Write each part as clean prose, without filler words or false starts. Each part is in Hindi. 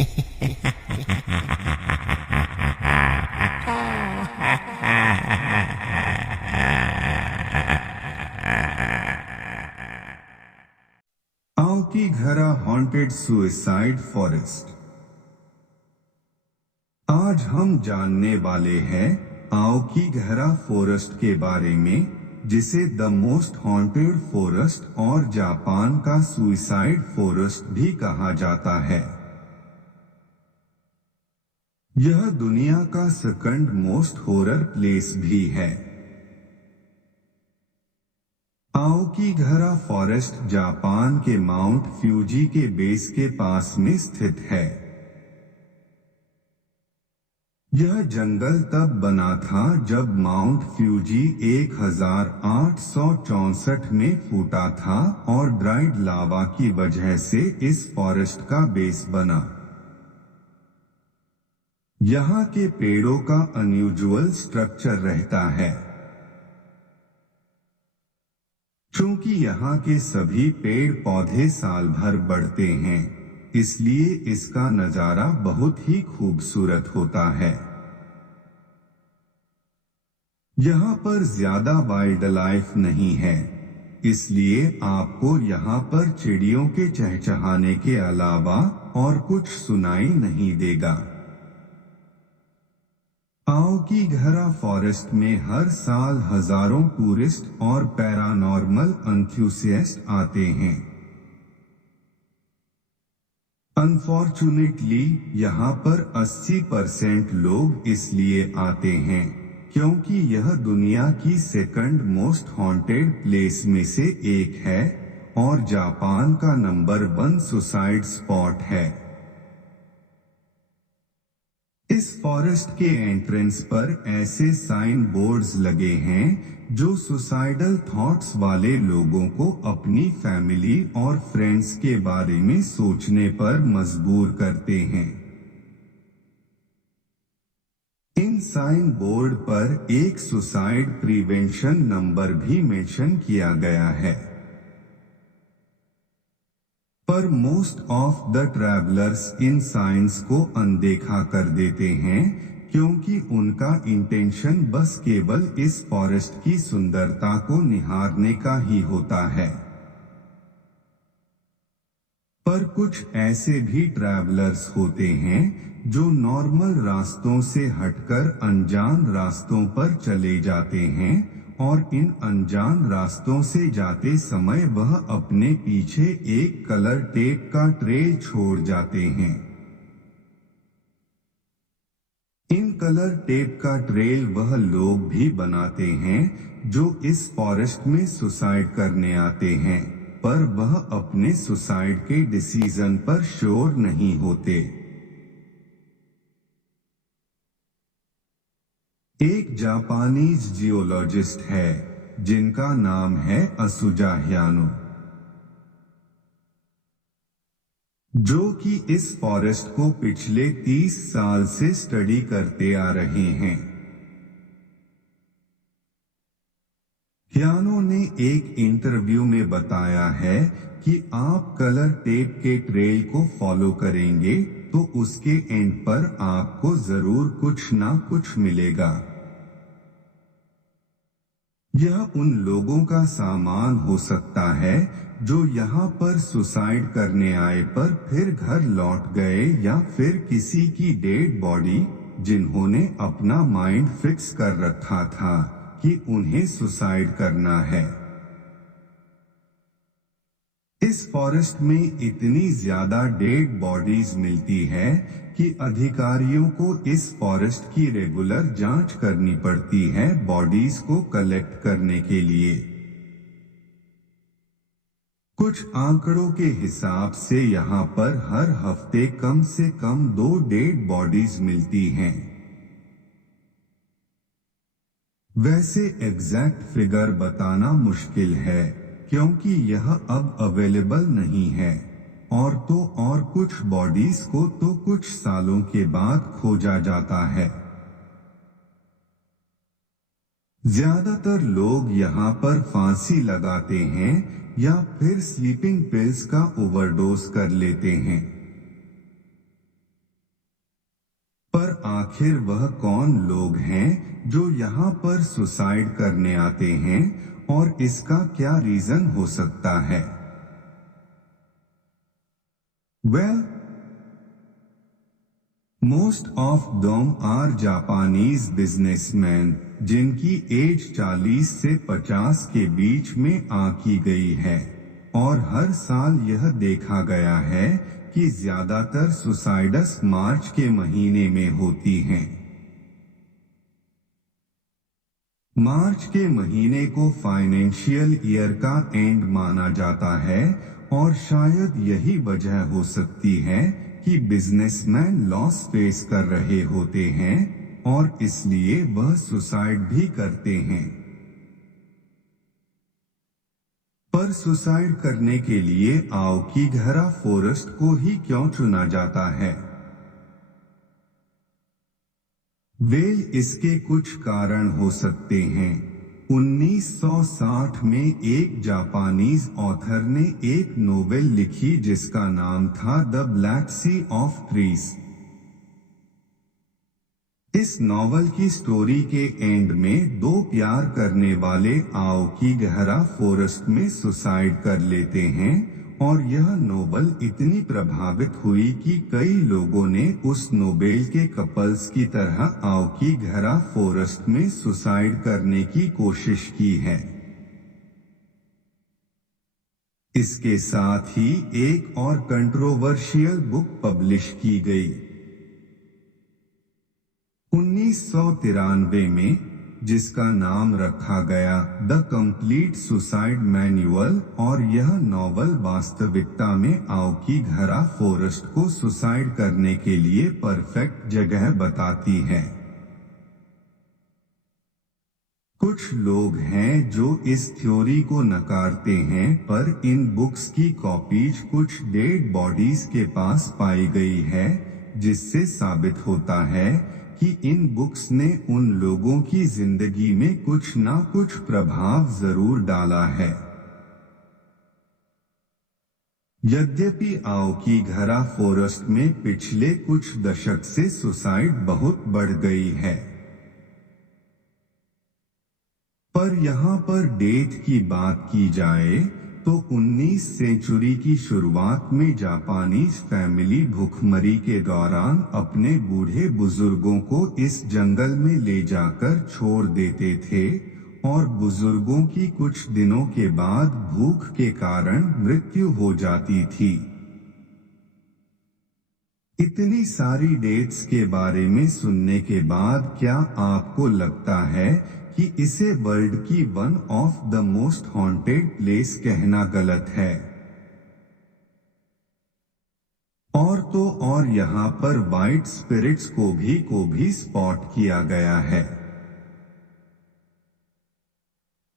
Aokigahara haunted suicide forest. आज हम जानने वाले हैं आओकीगहरा फॉरेस्ट के बारे में, जिसे द मोस्ट हॉन्टेड फॉरेस्ट और जापान का सुइसाइड फॉरेस्ट भी कहा जाता है। यह दुनिया का सेकंड मोस्ट हॉरर प्लेस भी है। आओकीगहरा फॉरेस्ट जापान के माउंट फ्यूजी के बेस के पास में स्थित है। यह जंगल तब बना था जब माउंट फ्यूजी 1864 में फूटा था और ड्राइड लावा की वजह से इस फॉरेस्ट का बेस बना। यहाँ के पेड़ों का अनयूजुअल स्ट्रक्चर रहता है। चूंकि यहाँ के सभी पेड़ पौधे साल भर बढ़ते हैं, इसलिए इसका नजारा बहुत ही खूबसूरत होता है। यहाँ पर ज्यादा वाइल्ड लाइफ नहीं है, इसलिए आपको यहाँ पर चिड़ियों के चहचहाने के अलावा और कुछ सुनाई नहीं देगा। आओकीगहरा फॉरेस्ट में हर साल हजारों टूरिस्ट और पैरानॉर्मल एंथुसियास्ट आते हैं। अनफॉर्चुनेटली यहाँ पर 80% लोग इसलिए आते हैं क्योंकि यह दुनिया की सेकंड मोस्ट हॉन्टेड प्लेस में से एक है और जापान का नंबर 1 सुसाइड स्पॉट है। इस फॉरेस्ट के एंट्रेंस पर ऐसे साइन बोर्ड्स लगे हैं जो सुसाइडल थॉट्स वाले लोगों को अपनी फैमिली और फ्रेंड्स के बारे में सोचने पर मजबूर करते हैं। इन साइन बोर्ड पर एक सुसाइड प्रिवेंशन नंबर भी मेंशन किया गया है। पर most of the travellers in science को अनदेखा कर देते हैं क्योंकि उनका इंटेंशन बस केवल इस फॉरेस्ट की सुंदरता को निहारने का ही होता है। पर कुछ ऐसे भी ट्रैवलर्स होते हैं जो नॉर्मल रास्तों से हटकर अनजान रास्तों पर चले जाते हैं और इन अनजान रास्तों से जाते समय वह अपने पीछे एक कलर टेप का ट्रेल छोड़ जाते हैं। इन कलर टेप का ट्रेल वह लोग भी बनाते हैं जो इस फॉरेस्ट में सुसाइड करने आते हैं, पर वह अपने सुसाइड के डिसीजन पर श्योर नहीं होते। एक जापानीज जियोलॉजिस्ट है जिनका नाम है असुजा ह्यानो, जो कि इस फॉरेस्ट को पिछले 30 साल से स्टडी करते आ रहे हैं। ह्यानो ने एक इंटरव्यू में बताया है कि आप कलर टेप के ट्रेल को फॉलो करेंगे तो उसके एंड पर आपको जरूर कुछ ना कुछ मिलेगा। यह उन लोगों का सामान हो सकता है जो यहाँ पर सुसाइड करने आए पर फिर घर लौट गए, या फिर किसी की डेड बॉडी जिन्होंने अपना माइंड फिक्स कर रखा था कि उन्हें सुसाइड करना है। इस फॉरेस्ट में इतनी ज्यादा डेड बॉडीज मिलती है कि अधिकारियों को इस फॉरेस्ट की रेगुलर जांच करनी पड़ती है बॉडीज को कलेक्ट करने के लिए। कुछ आंकड़ों के हिसाब से यहाँ पर हर हफ्ते कम से कम 2 डेड बॉडीज मिलती हैं। वैसे एग्जैक्ट फिगर बताना मुश्किल है क्योंकि यह अब अवेलेबल नहीं है, और तो और कुछ बॉडीज को तो कुछ सालों के बाद खोजा जाता है। ज्यादातर लोग यहाँ पर फांसी लगाते हैं या फिर स्लीपिंग पिल्स का ओवरडोज कर लेते हैं। पर आखिर वह कौन लोग हैं जो यहाँ पर सुसाइड करने आते हैं और इसका क्या रीजन हो सकता है? Well, most of them are Japanese businessman जिनकी एज 40 से 50 के बीच में आंकी गई है, और हर साल यह देखा गया है कि ज्यादातर सुसाइड्स मार्च के महीने में होती हैं। मार्च के महीने को फाइनेंशियल ईयर का एंड माना जाता है, और शायद यही वजह हो सकती है कि बिजनेसमैन लॉस फेस कर रहे होते हैं और इसलिए वह सुसाइड भी करते हैं। पर सुसाइड करने के लिए आओकीगहरा फॉरेस्ट को ही क्यों चुना जाता है? वेल, इसके कुछ कारण हो सकते हैं। 1960 में एक जापानीज ऑथर ने एक नोवेल लिखी जिसका नाम था the black sea of trees. इस नॉवल की स्टोरी के एंड में दो प्यार करने वाले आओकीगहरा फॉरेस्ट में सुसाइड कर लेते हैं, और यह नोवेल इतनी प्रभावित हुई कि कई लोगों ने उस नोवेल के कपल्स की तरह आओकीगहरा फॉरेस्ट में सुसाइड करने की कोशिश की है। इसके साथ ही एक और कंट्रोवर्शियल बुक पब्लिश की गई 1993 में, जिसका नाम रखा गया द कंप्लीट सुसाइड मैन्युअल, और यह नॉवल वास्तविकता में आओकीगहरा फॉरेस्ट को सुसाइड करने के लिए परफेक्ट जगह बताती है। कुछ लोग हैं जो इस थ्योरी को नकारते हैं, पर इन बुक्स की कॉपीज कुछ डेड बॉडीज के पास पाई गई है, जिससे साबित होता है कि इन बुक्स ने उन लोगों की जिंदगी में कुछ ना कुछ प्रभाव जरूर डाला है। यद्यपि आओकीगहरा फॉरेस्ट में पिछले कुछ दशक से सुसाइड बहुत बढ़ गई है, पर यहाँ पर डेट की बात की जाए तो 19 सेंचुरी की शुरुआत में जापानीज फैमिली भूखमरी के दौरान अपने बूढ़े बुजुर्गों को इस जंगल में ले जाकर छोड़ देते थे, और बुजुर्गों की कुछ दिनों के बाद भूख के कारण मृत्यु हो जाती थी। इतनी सारी डेट्स के बारे में सुनने के बाद क्या आपको लगता है कि इसे वर्ल्ड की one of the most haunted place कहना गलत है? और तो और यहाँ पर वाइट स्पिरिट्स को भी स्पॉट किया गया है।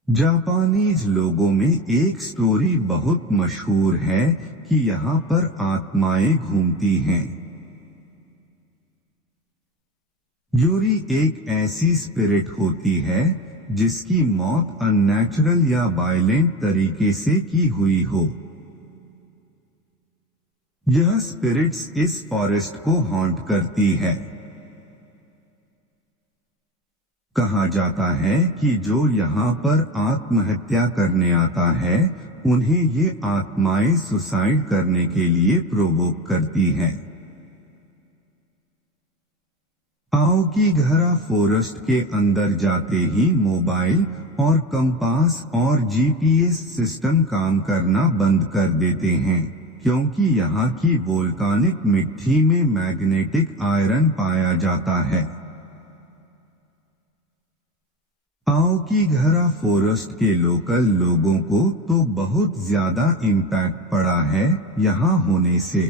जापानीज लोगों में एक स्टोरी बहुत मशहूर है कि यहाँ पर आत्माएं घूमती हैं। यूरी एक ऐसी स्पिरिट होती है जिसकी मौत अननेचुरल या वायलेंट तरीके से की हुई हो। यह स्पिरिट्स इस फॉरेस्ट को हॉन्ट करती है। कहा जाता है कि जो यहाँ पर आत्महत्या करने आता है, उन्हें ये आत्माएं सुसाइड करने के लिए प्रोवोक करती हैं। आओकीगहरा फॉरेस्ट के अंदर जाते ही मोबाइल और कंपास और जीपीएस सिस्टम काम करना बंद कर देते हैं, क्योंकि यहाँ की वोल्कानिक मिट्टी में मैग्नेटिक आयरन पाया जाता है। आओकीगहरा फॉरेस्ट के लोकल लोगों को तो बहुत ज्यादा इम्पैक्ट पड़ा है यहाँ होने से।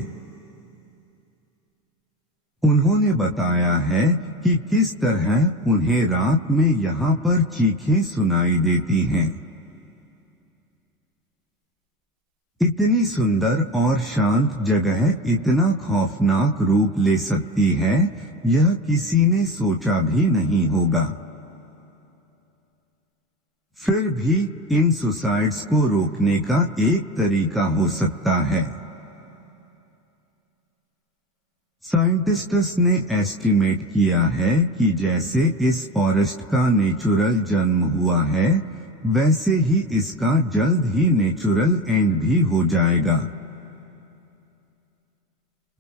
उन्होंने बताया है कि किस तरह उन्हें रात में यहाँ पर चीखें सुनाई देती हैं। इतनी सुंदर और शांत जगह इतना खौफनाक रूप ले सकती है, यह किसी ने सोचा भी नहीं होगा। फिर भी इन सुसाइड्स को रोकने का एक तरीका हो सकता है। साइंटिस्ट्स ने एस्टिमेट किया है कि जैसे इस फॉरेस्ट का नेचुरल जन्म हुआ है, वैसे ही इसका जल्द ही नेचुरल एंड भी हो जाएगा।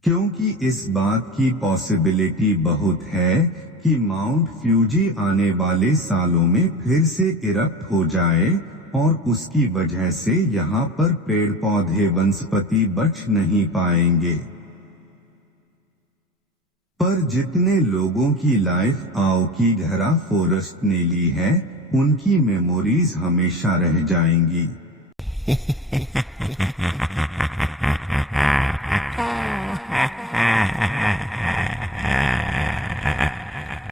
क्योंकि इस बात की पॉसिबिलिटी बहुत है कि माउंट फ्यूजी आने वाले सालों में फिर से इरप्ट हो जाए और उसकी वजह से यहाँ पर पेड़ पौधे वनस्पति बच नहीं पाएंगे। पर जितने लोगों की लाइफ आओकी घरा फॉरेस्ट ने ली है, उनकी मेमोरीज हमेशा रह जाएंगी।